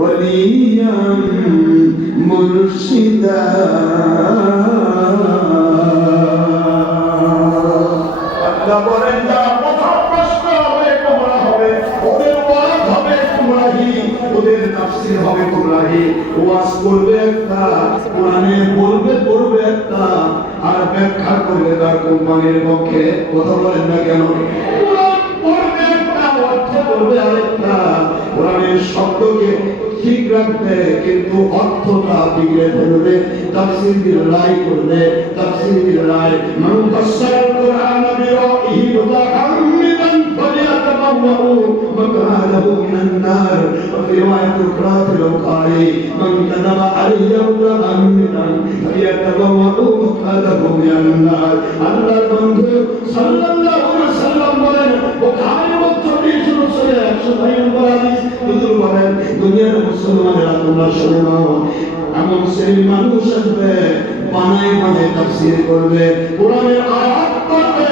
وليا مرشدا আল্লাহ বলেন না প্রথম প্রশ্ন হবে গোমরা হবে ওদের ওয়াজ হবে গুমরাহি ওদের তাফসীর হবে গুমরাহি ওয়াজ করবে একটা কোরআনে বলবে একটা আর ব্যাখ্যা করবে তার কোম্পানির পক্ষে কথা বলেন না কেন পড়বে একটা অর্থ করবে আরেকটা কোরআনের শব্দকে ঠিক রাখবে কিন্তু অর্থটা বিগড়ে ফেলবে তাফসীর বিল রায় করবে তাফসীর বিল রায় মান ফাসসাল কুরআন বিরাইহি মুতাআম্মিদান ফালিয়াতাবাওয়াউ মাকআদাহু মিনান নার ওয়া ফি রিওয়ায়াত উখরা ফিল বুখারী মান কাযাবা আলাইহি মুতাআম্মিদান ফালিয়াতাবাওয়াউ মাকআদাহু মিনান নার আল্লাহর বন্ধু সাল্লাল্লাহু আলাইহি ওয়াসাল্লাম বলেন বুখারীর মধ্যে 100 নম্বর হাদিস হুজুর বলেন দুনিয়ার মুসলমানেরা তোমরা শুনে নাও এমন শ্রেণীর মানুষ আসবে বানায় তাফসীর করবে কোরআনের আয়াত পড়বে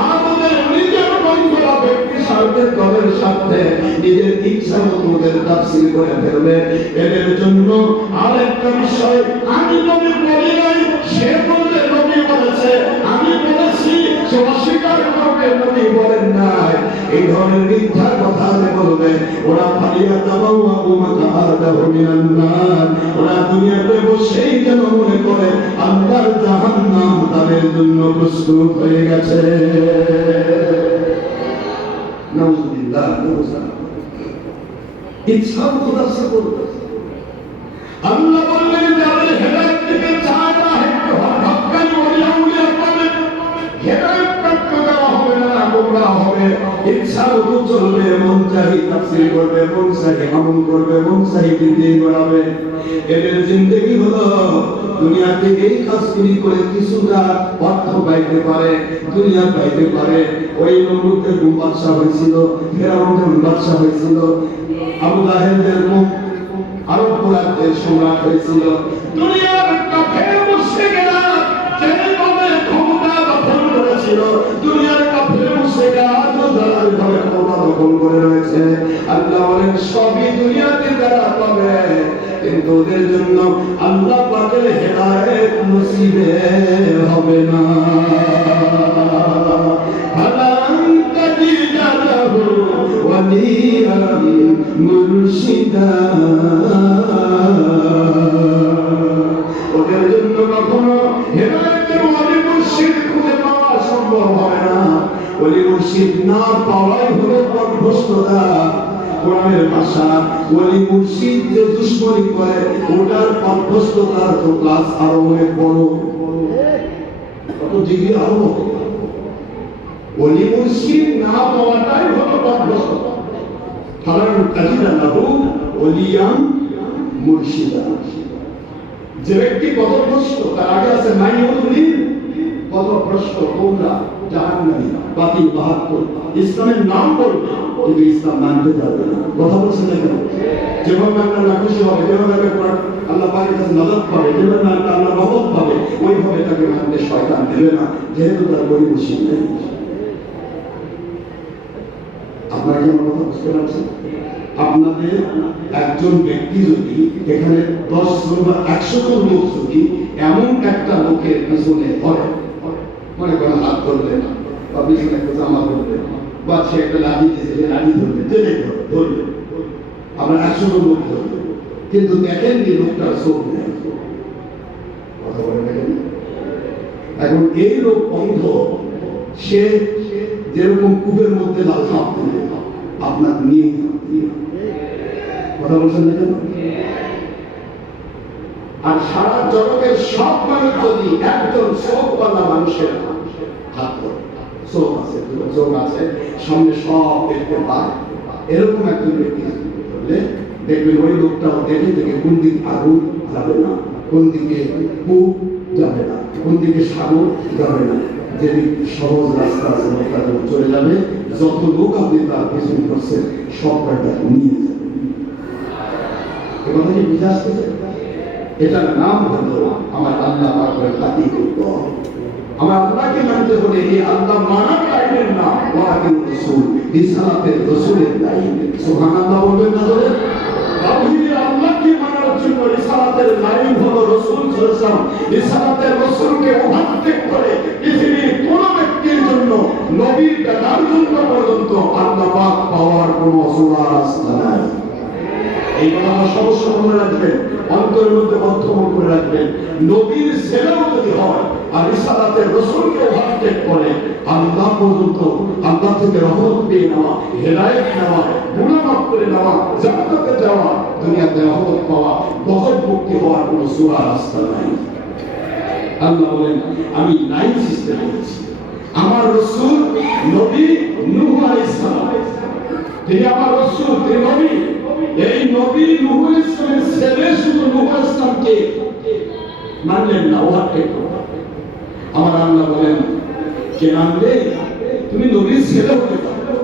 আমাদের নিজের বন্ধুরা ব্যক্তি স্বার্থের দলের সাথে নিজের ইচ্ছা মতো ওদের তাফসীর করে ফেলবে এদের জন্য আরেকটা বিষয় আমি নবী বলি নাই সে বলে নবী বলেছে আমি বলেছি সে অস্বীকার করবে নবী বলেন নাই এই ধরনের মিথ্যা কথা বলবে ওরা ফালিয়া তাবাওয়াউ মাকআদাহু মিনান নার ওরা দুনিয়াতে বসেই যেন মনে করে আল্লাহর জাহান্নাম তাদের জন্য প্রস্তুত হয়ে গেছে নাউযুবিল্লাহ ইচ্ছা মতো দাস করবে আল্লাহ বললেন যাদের হেদায়েত থেকে চায় না একটু হকানি ওলিয়া পাবে হেদায়েত প্রাপ্ত দেওয়া হবে না গোমরাহ হবে ইচ্ছা মতো চলবে মন চাই তাফসীর করবে মন চাই আমল করবে মন চাই দিন গড়াবে এদের জিন্দেগি হলো দুনিয়াতে এই কাজগুলি করে কিছুটা অর্থ পাইতে পারে দুনিয়া পাইতে পারে ওই নমরুদের বাদশা হয়েছিল ফেরাউনের বাদশা হয়েছিল আবু লাহেবের আরব রাজ্যের সম্রাট হয়েছিল দুনিয়ার কাফের মুশরিকরা যেভাবে ক্ষমতা দখল করেছিল দুনিয়ার কাফের মুশরিকরা আজও ভাবে ক্ষমতা দখল করে রয়েছে আল্লাহ বলেন সবই দুনিয়াতে তারা পাবে কিন্তু ওদের জন্য আল্লাহ পাকের হেদায়েত নসিবে হবে না আলাম তাজিদা লাহু ওয়ালিয়ান মুরশিদা ওদের জন্য কখনো হেদায়েতের ওয়ালি মুর্শিদ খুঁজে পাওয়া সম্ভব হয় না ওলি মুর্শিদ না পাওয়াই হলো পথভ্রষ্টতা কোরআনের ভাষা ওলি মুর্শিদ যে দুশমনি করে ওটার পথভ্রষ্টতার তো ক্লাস আরো অনেক বড় কত ডিগ্রি আরো ওলি মুর্শিদ না পাওয়াটাই হলো পথভ্রষ্টতা ফালান তাজিদা লাহু ওলিয়ান মুর্শিদা যে ব্যক্তি পথভ্রষ্ট তার আগে আছে মাইনুদ্দিন পথভ্রষ্ট গোমরা জাহান্নামী বাতিল বাহাত্তর ইসলামের নাম বলবে কিন্তু ইসলাম মানতে পারবে না কথা বলছেন না কেন যেভাবে আমরা নাখুশি হবে যেভাবে আল্লাহ পাকের কাছে নাজাত পাবে যেভাবে আল্লাহ রহমত পাবে ওইভাবে তাকে মানতে শয়তান দেবে না যেহেতু তার বই মুশরিক নেই আপনারা কি আমার কথা বুঝতে পারছেন আপনাদের একজন ব্যক্তি যদি এখানে 10 জন বা 100 জন লোক যদি এমন একটা লোকের পিছনে পড়ে মনে করেন হাত ধরবে বা পিছনে একটা জামা ধরবে বা সে একটা লাঠি দিয়েছে লাঠি ধরবে যেটাই ধরবে আমরা 100 জন লোক ধরবে কিন্তু দেখেন যে লোকটার চোখ নেই কথা বলে দেখেন এখন এই লোক অন্ধ সে যেরকম কূপের মধ্যে লাফাপ দিলে আপনার নিয়ে কথা বলছেন না কেন আর সারা জগতের সব মানুষ যদি একজন চোখওয়ালা মানুষের হাত ধরে চোখ আছে চোখ আছে সামনে সব দেখতে পায় এরকম একজন ব্যক্তি ধরলে দেখবেন ওই লোকটাও দেখে থেকে কোন দিক আগুন যাবে না কোন দিকে কূপ যাবে না কোন দিকে সাগর যাবে না যেদিক সহজ রাস্তা আছে লোকটা চলে যাবে যত লোক আপনি তার পেছনে করছেন সব কয়টা নিয়ে যাবে কথা কি বুঝে আসতেছে এটার নাম হলো আমার আল্লাহ পাকের আতিকুল্য আমার আল্লাহকে মানতে হলে এই আল্লাহ মানার টাইমের নাম ওয়াহিদুর রাসূল রিসালাতের রাসূলের লাইন সুবহানাল্লাহ বলবেন না রিসালাতের রাসূলকে ওভারটেক করে পৃথিবীর কোন ব্যক্তির জন্য নবীর বেটার জন্য পর্যন্ত আল্লাহ পাক পাওয়ার কোনো অসুবিধা রাস্তা নাই। এই কথা সবসময় মনে রাখবেন, অন্তরের মধ্যে বদ্ধমূল করে রাখবেন। নবীর ছেলেও যদি হয় আর রিসালাতের রাসূলকে ওভারটেক করে আল্লাহ পর্যন্ত, আল্লাহ থেকে রহমত পেয়ে নেওয়া, হেদায়েত নেওয়া, গুনাহ মাফ করে নেওয়া, জান্নাতে যাওয়া, দুনিয়াতে রহমত পাওয়া, গজব মুক্তি হওয়ার কোনো সূরা রাস্তা নাই। আল্লাহ বলেন আমি লাইন সিস্টেম করেছি। আমার রাসূল নবী নূহ আলাইহিস সালাম, তিনি আমার রাসূল, তিনি নবী। এই নবী নূহ আলাইহিস সালামের ছেলে শুধু নূহ আলাইহিস সালামকে মানলেন না, ওভারটেক করলেন। আমার আল্লাহ বলেন কে মানলে তুমি নবীর ছেলে হতে পারো,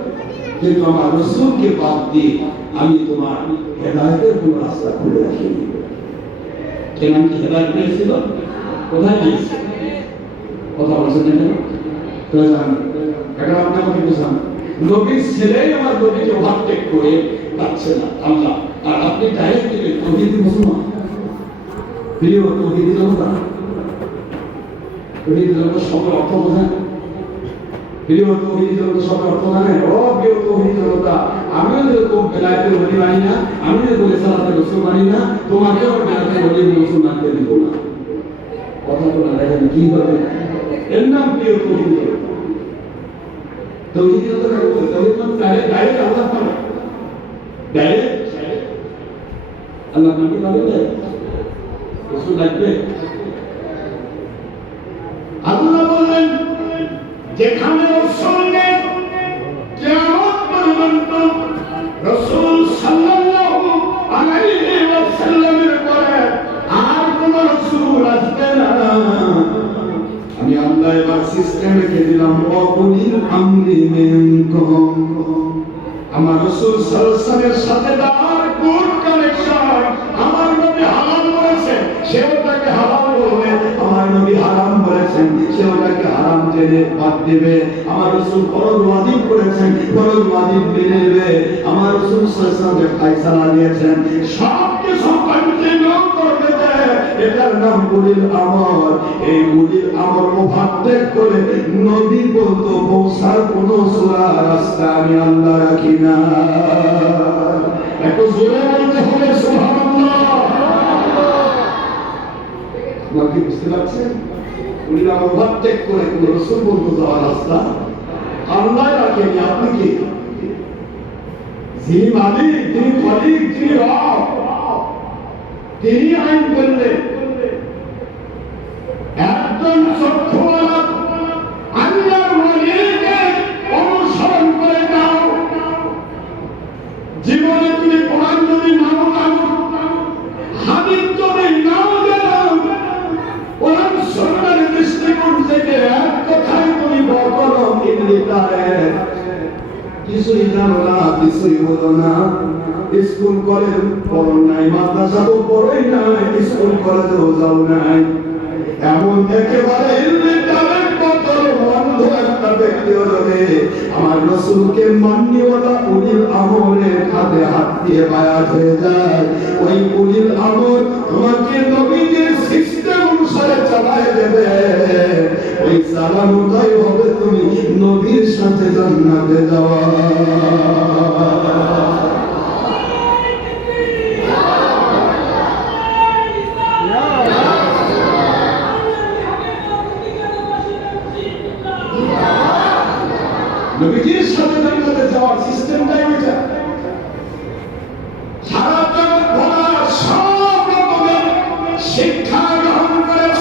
কিন্তু আমার রাসূলকে বাদ দিয়ে আমি তোমার হেদায়েতের কোন রাস্তা খুলে রাখিনি। কেন কি হেদায়েত দিয়েছিল? কোথায় দিয়েছে? কথা বলছেন না কেন? তো জানেন এখন আপনি আমাকে বুঝান, নবীর ছেলেই আমার নবীকে ওভারটেক করে পাচ্ছে না আল্লাহ, আর আপনি ডাইরেক্ট দিলেন তৌহিদি মুসলমান। প্রিয় তৌহিদি জনতা, তৌহিদি জনতা সবার অর্থ বোঝেন? প্রিয় তৌহিদি জনতা সবার অর্থ জানেন? ও প্রিয় তৌহিদি জনতা, আমিও যেরকম বেলায়েতের ওলি মানি না, আমি যেরকম রিসালাতের রাসূল মানি না, তোমাকেও বেলায়েতের ওলি রাসূল মানতে দিব না। কথা বলা দেখেন কি হবে, এর নাম প্রিয় তৌহিদি জনতা। তৌহিদি জনতা কাকে বলে? তৌহিদ মানে ডাইরেক্ট আল্লাহ মানে, ডাইরেক্ট আল্লাহ নামকে পাবে রাসূল লাগবে। আল্লাহ বললেন যেখানে রাসূল নেই কিয়ামত পর্যন্ত রাসূল সাল্লাল্লাহু আলাইহি ওয়াসাল্লামের পরে আর কোন রাসূল আসবে না। আমি আল্লাহ এবার সিস্টেম রেখে দিলাম ওয়াকুলিল আমরি মিনকুম। আমার রাসূল সাল্লাল্লাহু আলাইহি ওয়াসাল্লামের সাথে তার গুড কানেকশন। আমার নবী হালাল বলেছেন, সেও তাকে হালাল বলবে। আমার নবী হারাম বলেছেন, সেও তাকে হারাম জেনে বাদ দেবে। আমার রাসূল ফরজ ওয়াজিব করেছেন, ফরজ ওয়াজিব মেনে নেবে। আমার রাসূল সাল্লাল্লাহু আলাইহি ওয়াসাল্লাম যে ফয়সালা দিয়েছেন সব কিছু কন্টিনিউ করবে। এটার নাম উলিল আমর। এই উলিল আমর ওভারটেক করে নবী পর্যন্ত পৌঁছার কোনো সূরা রাস্তা আমি আল্লাহ রাখি না। একটু জোরে বলতে হবে সুবহানাল্লাহ। আপনারা কি বুঝতে পারছেন? উলিল আমর ওভারটেক করে কোন রাসূল পর্যন্ত যাওয়ার রাস্তা আল্লাহ রাখেনি। আপনি কি? যিনি মালিক, যিনি খালিক, যিনি রব, তিনি আইন করলেন। একজন চক্ষুওয়ালা আল্লাহর ওয়ালিকে অনুসরণ করে যাও। জীবনে তুমি কোরআন যদি নাও জানো, হাদিস যদি নাও জানো, কোরআন সুন্নাহর দৃষ্টিকোণ থেকে এক কথায় তুমি বলো ইল্লিটারেট, কিছুই জানো না, কিছুই হলো না। স্কুল কলেজ পড়ো নাই, মাদ্রাসাও পড়োই নাই, স্কুল কলেজেও যাও নাই, এমন একেবারে ইল্লিটারেট বদল বন্ধ একটা ব্যক্তি হলে আমার রাসূলকে মান্যওয়ালা উলিল আমরের হাতে হাত দিয়ে বায়াত হয়ে যায়। ওই উলিল আমর তোমাকে নবীর সিস্টেম অনুসারে চালায় দেবে। ওই চালানোটাই হবে তুমি নবীর সাথে জান্নাতে যাওয়া। নবীজির সাথে জান্নাতে যাওয়ার সিস্টেমটাই ওইটা। সারা জগৎ ভরা সব রকমের শিক্ষা গ্রহণ করেছ,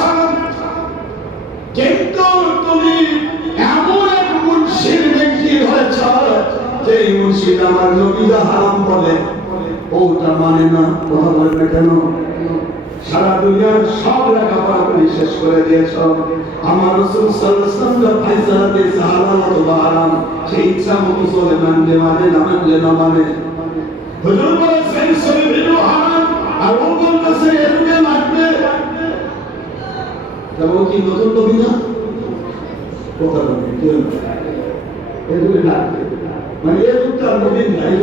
কিন্তু তুমি এমন এক মুর্শিদ ব্যক্তি হয়েছ যে মুর্শিদ আমার নবীরা হারাম বলে ওটা মানে না। কথা বলে না কেন? সারা দুনিয়ার সব লেখাপড়া করে শেষ করে দিয়েছ। আমার রাসূল সাল্লাল্লাহু আলাইহি ওয়াসাল্লাম ফয়সালা দিয়েছে হালাল অথবা হারাম, সেই ইচ্ছা মতো চলে, মানলে মানে, না মানলে না মানে। হুজুর বলেছেন সহিহ হারাম, আর ও বলতেছে এরকম লাগবে। তবে কি নতুন নবী না? কথা বলি কেন এরকম লাগবে মানে এরকম নবী না, এই